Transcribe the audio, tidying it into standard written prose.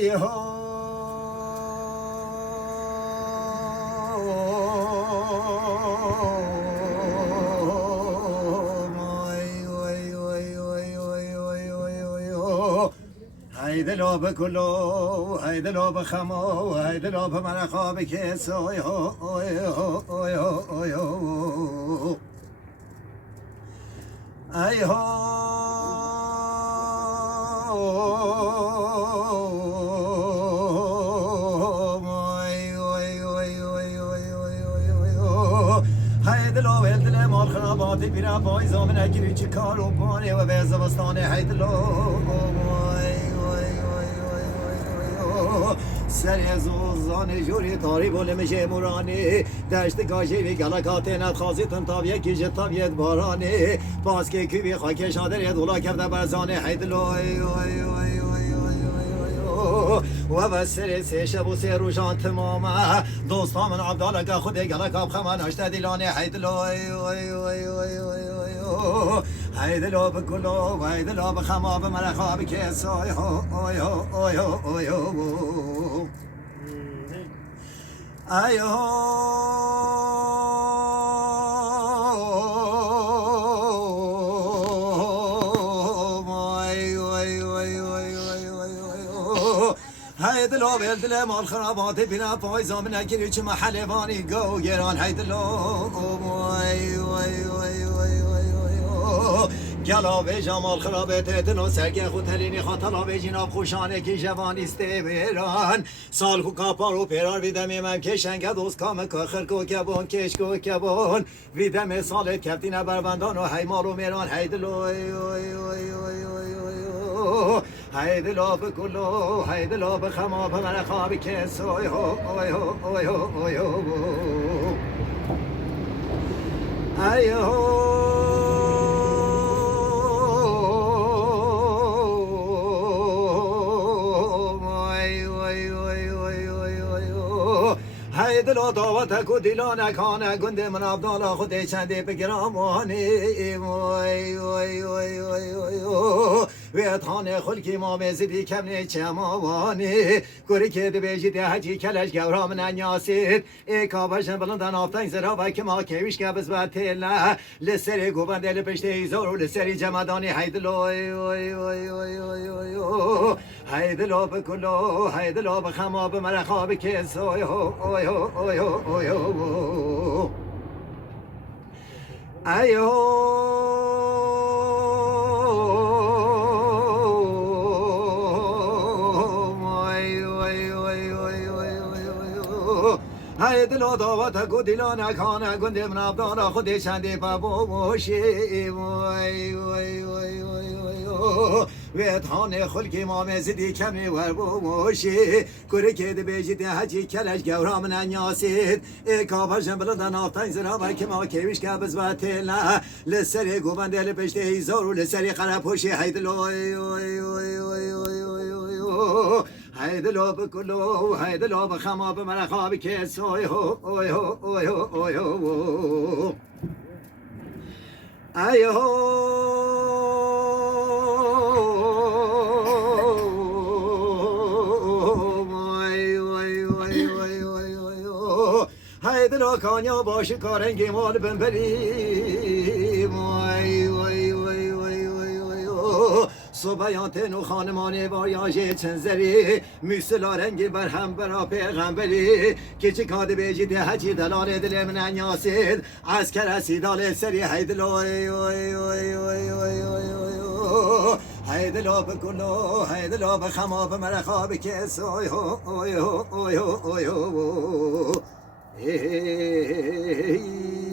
ای هو هيدا لو بكلو هيدا لو بخمو هيدا لو بمرخو بكيسو يو يو يو يو اي هو هيدا لو ولد لما الخرابات بيرا بايزا من اجري چكارو باني و به زمستاني هيدا لو سر زوزان جوری تاری بول میشه مورانی دشت گاجی گلکات نخازی تنتاویه کیج تابیت بارانی باز که کوی خاک شادر ید اولا کفته برزانه حیدلوی و بس سر سه شب و سه روزان تمامه دوستان من عبدالله که خود گلکاب خمان هشت دیلانه حیدلوی هيدلو بكلو هيدلو بخماب مرخاب كيسوي هيدلو بيلدل مال خرابات بنا فايزا من اكيد محلواني جو گران هيدلو گلاوه جمال خرابه تتنو سرگه خود تلینی خاطلاوه جناب خوشانه کی جوانیسته بیران سال خو کپارو پیرار ویدم من کشنگه دوست کام کاخر کو کبون کش کو کبون ویدم سالت کفتین بربندان و حیمال و میران هیدلو هیدلو بکلو هیدلو بخماب من خوابی کسوی هیدلو دعوت کو دیلانه کانه گنده من عبدالله خود چنده بگرامانی ویتانه خلکی ما مزدی کمنه چماوانی گوری که بیجی ده حجی کلش گورا من انیاسید ای کابشن بلندن آفتن زرا و که ما کهویش که بزبت تله لسری گوبند دل پشته ایزار و لسری جمدانی هیدلو هیدلو بکلو هیدلو بخماب مرخاب کسوی هیدلو دعوت کو دیلانه کانه گنده من عبدالله خود چنده بابوشی ویتانه خلکی ما مزدی کمی ور بوشی گوری که دی بیجی دی حجی کلش گورا من انیاسید ای کابرشن بلندن آفتن زرا و که ما کهویش که بزبت تله لسری گوبند دل پشته ایزار و لسری قرپوشی هیدلو هیدلو بکلو هیدلو بخماب مرخاب کسوی هیدلو کانیا باشی کارنگی مال بنبریم صبحیان تنو خانمانه واریاجه چنزری میسلا رنگی بر هم برا پیغمبری کچی کاده بیجی ده حجی دلال دل من انیاسید از کرسی دال سری هیدلو هیدلو بکلو هیدلو بخماب مرخاب کسوی hey